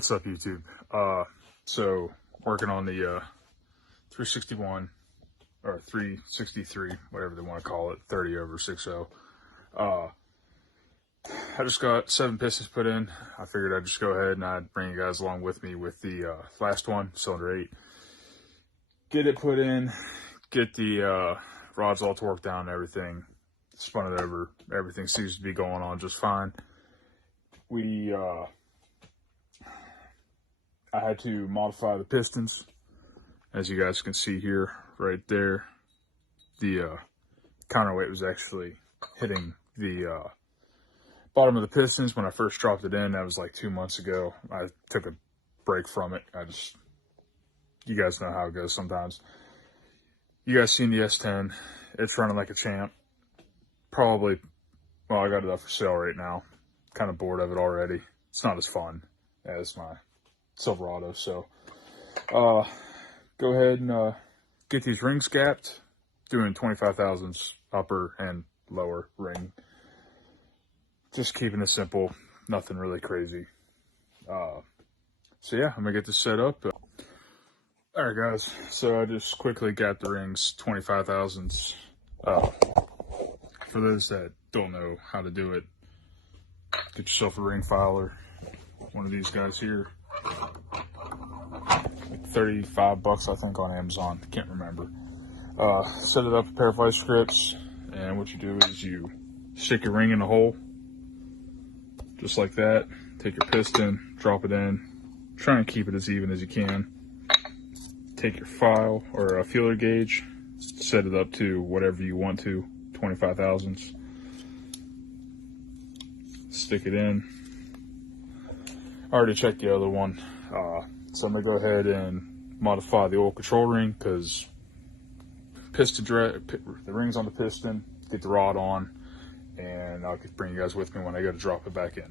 What's up, YouTube? So working on the 361 or 363, whatever they want to call it, 30 over 60. I just got 7 pistons put in. I figured I'd just go ahead and I'd bring you guys along with me with the last one, cylinder 8. Get it put in, get the rods all torqued down and everything, spun it over. Everything seems to be going on just fine. I had to modify the pistons, as you guys can see here, right there. The counterweight was actually hitting the bottom of the pistons when I first dropped it in. That was like 2 months ago. I took a break from it. You guys know how it goes sometimes. You guys seen the S10. It's running like a champ. Probably, well, I got it up for sale right now. Kind of bored of it already. It's not as fun as my Silverado, so go ahead and get these rings gapped, doing 25 thousandths upper and lower ring. Just keeping it simple, nothing really crazy. So yeah, I'm gonna get this set up. All right, guys, so I just quickly gapped the rings 25 thousandths. For those that don't know how to do it, get yourself a ring filer, one of these guys here. Like 35 bucks, I think, on Amazon. Can't remember. Set it up a pair of vice grips, and what you do is you stick your ring in the hole, just like that. Take your piston, drop it in. Try and keep it as even as you can. Take your file or a feeler gauge, set it up to whatever you want to, 25 thousandths. Stick it in. I already checked the other one, so I'm gonna go ahead and modify the oil control ring, because the ring's on the piston, get the rod on, and I'll bring you guys with me when I go to drop it back in.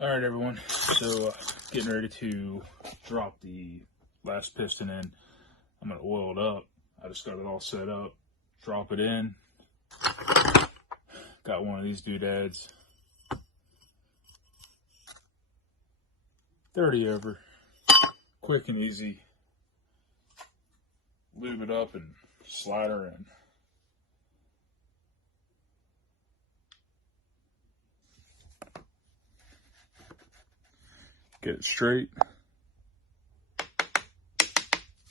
All right, everyone, so getting ready to drop the last piston in. I'm gonna oil it up. I just got it all set up, drop it in. Got one of these doodads. 30 over, quick and easy. Lube it up and slide her in. Get it straight.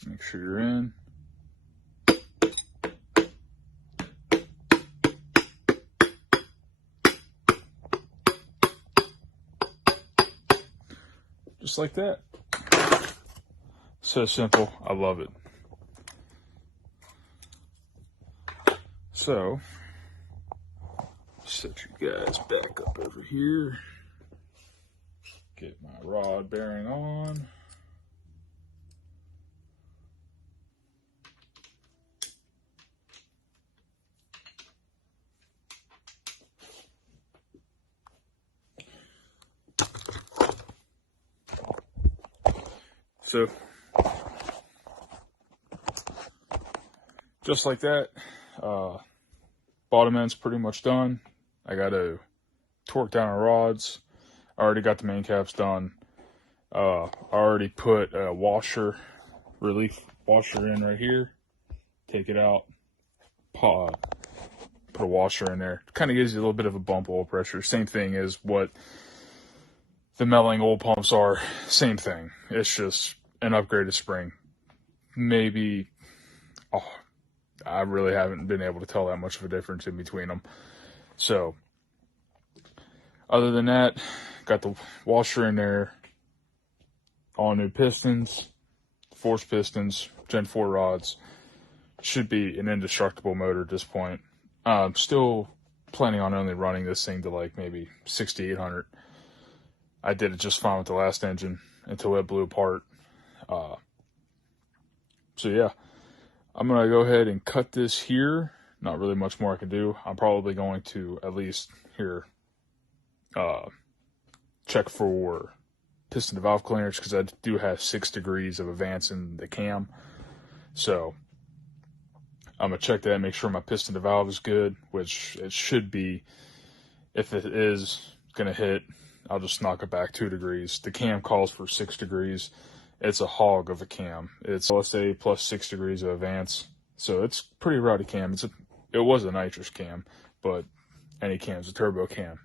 Make sure you're in. Just like that. So simple. I love it. So, set you guys back up over here. Get my rod bearing on. So, just like that, bottom end's pretty much done. I got to torque down our rods. I already got the main caps done. I already put a relief washer in right here. Take it out, put a washer in there. Kind of gives you a little bit of a bump oil pressure. Same thing as what the Melling oil pumps are. Same thing. It's just an upgraded spring. Maybe, I really haven't been able to tell that much of a difference in between them. So, other than that, got the washer in there, all new pistons, force pistons, Gen 4 rods. Should be an indestructible motor at this point. Still planning on only running this thing to like maybe 6,800. I did it just fine with the last engine until it blew apart. So yeah, I'm going to go ahead and cut this here. Not really much more I can do. I'm probably going to at least here check for piston to valve clearance, because I do have 6 degrees of advance in the cam. So I'm going to check that, make sure my piston to valve is good, which it should be. If it is going to hit I'll just knock it back 2 degrees. The cam calls for 6 degrees. It's a hog of a cam. It's LSA plus 6 degrees of advance. So it's pretty rowdy cam. It was a nitrous cam, but any cam's a turbo cam.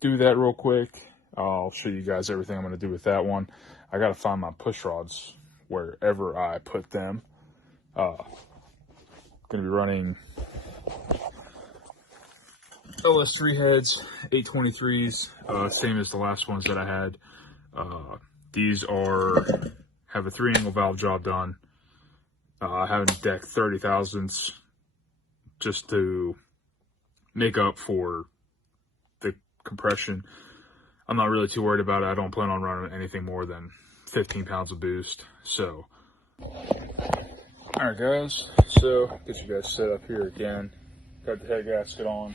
Do that real quick. I'll show you guys everything I'm going to do with that one. I got to find my push rods wherever I put them. Going to be running LS3 heads, 823s, same as the last ones that I had. These have a 3-angle valve job done. I haven't decked 30 thousandths just to make up for the compression. I'm not really too worried about it. I don't plan on running anything more than 15 pounds of boost. So, alright guys, so get you guys set up here again. Got the head gasket on.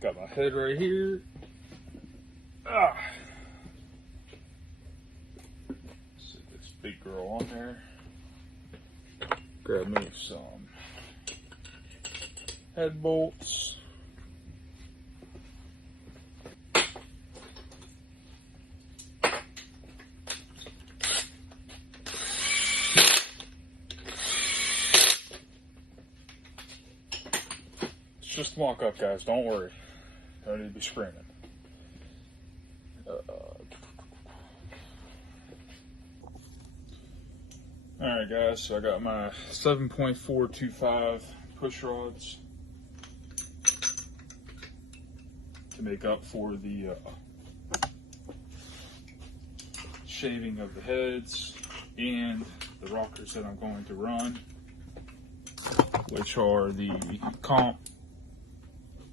Got my head right here. Set this big girl on there. Grab me some head bolts. It's just mock up, guys. Don't worry. Don't need to be screaming. Alright guys, so I got my 7.425 push rods to make up for the shaving of the heads and the rockers that I'm going to run, which are the Comp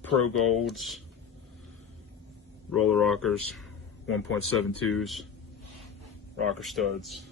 Pro Golds roller rockers, 1.72s, rocker studs.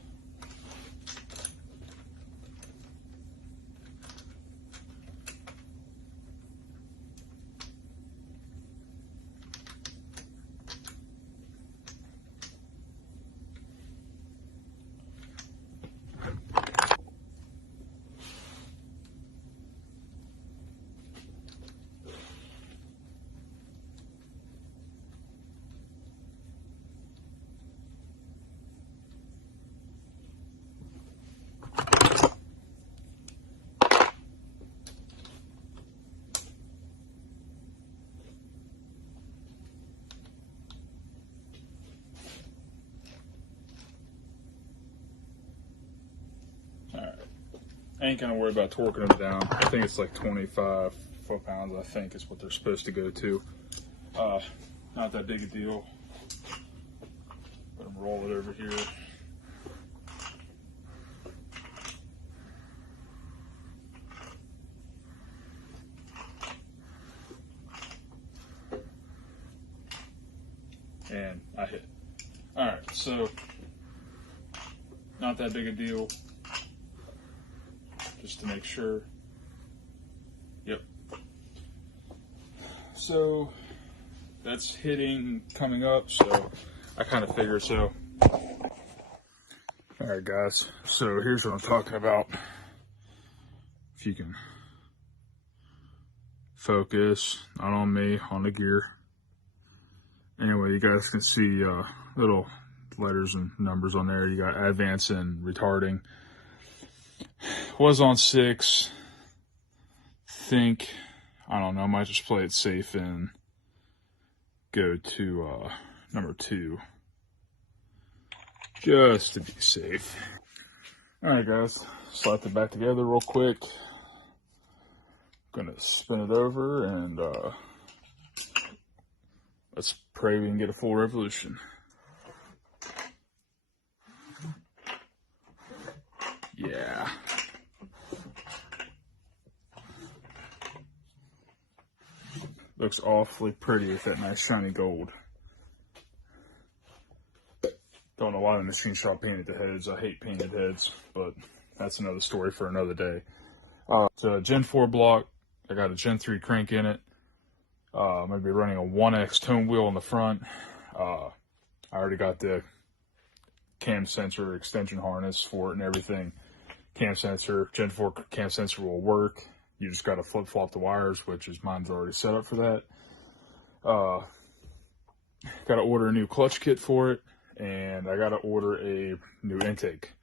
I ain't gonna worry about torquing them down. I think it's like 25 foot-pounds, I think is what they're supposed to go to. Not that big a deal. Let them roll it over here. And I hit. Alright, so not that big a deal. Just to make sure. Yep. So that's hitting coming up, so I kind of figured so. Alright guys, so here's what I'm talking about. If you can focus, not on me, on the gear. Anyway, you guys can see little letters and numbers on there. You got advance and retarding. Was on 6. Think, I don't know, I might just play it safe and go to number 2. Just to be safe. Alright guys, slap it back together real quick. Gonna spin it over and let's pray we can get a full revolution. Yeah. Looks awfully pretty with that nice shiny gold. Don't know why the machine shop painted the heads. I hate painted heads, but that's another story for another day. It's a Gen 4 block. I got a Gen 3 crank in it. I'm going to be running a 1X tone wheel on the front. I already got the cam sensor extension harness for it and everything. Cam sensor, Gen 4 cam sensor will work. You just got to flip-flop the wires, which is mine's already set up for that. Got to order a new clutch kit for it, and I got to order a new intake.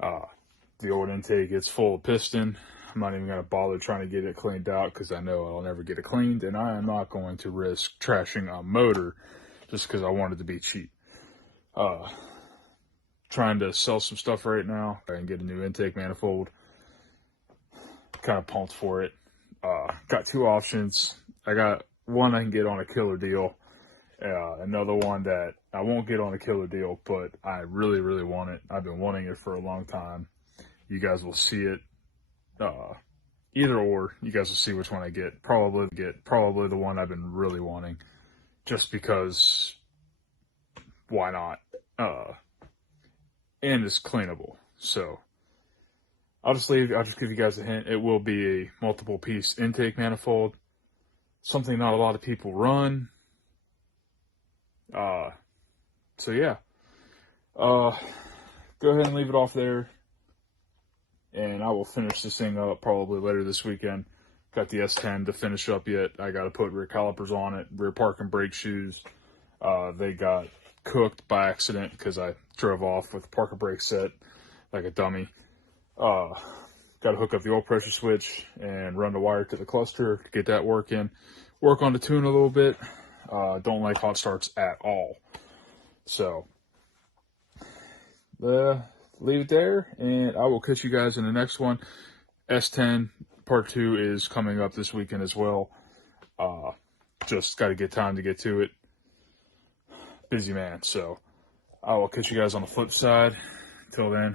The old intake is full of piston. I'm not even going to bother trying to get it cleaned out because I know I'll never get it cleaned, and I am not going to risk trashing a motor just because I wanted to be cheap. Trying to sell some stuff right now. I can get a new intake manifold. Kind of pumped for it. Got two options. I got one I can get on a killer deal. Another one that I won't get on a killer deal, but I really, really want it. I've been wanting it for a long time. You guys will see it. Either or, you guys will see which one I get. Probably the one I've been really wanting, just because. Why not? And it's cleanable. So I'll just give you guys a hint. It will be a multiple piece intake manifold. Something not a lot of people run. So yeah. Go ahead and leave it off there. And I will finish this thing up probably later this weekend. Got the S10 to finish up yet. I got to put rear calipers on it, rear park and brake shoes. They got cooked by accident because I drove off with the park and brake set like a dummy. Got to hook up the oil pressure switch and run the wire to the cluster to get that working. Work on the tune a little bit. Don't like hot starts at all. So, leave it there, and I will catch you guys in the next one. S10 Part 2 is coming up this weekend as well. Just got to get time to get to it. Busy man, so I will catch you guys on the flip side. Till then.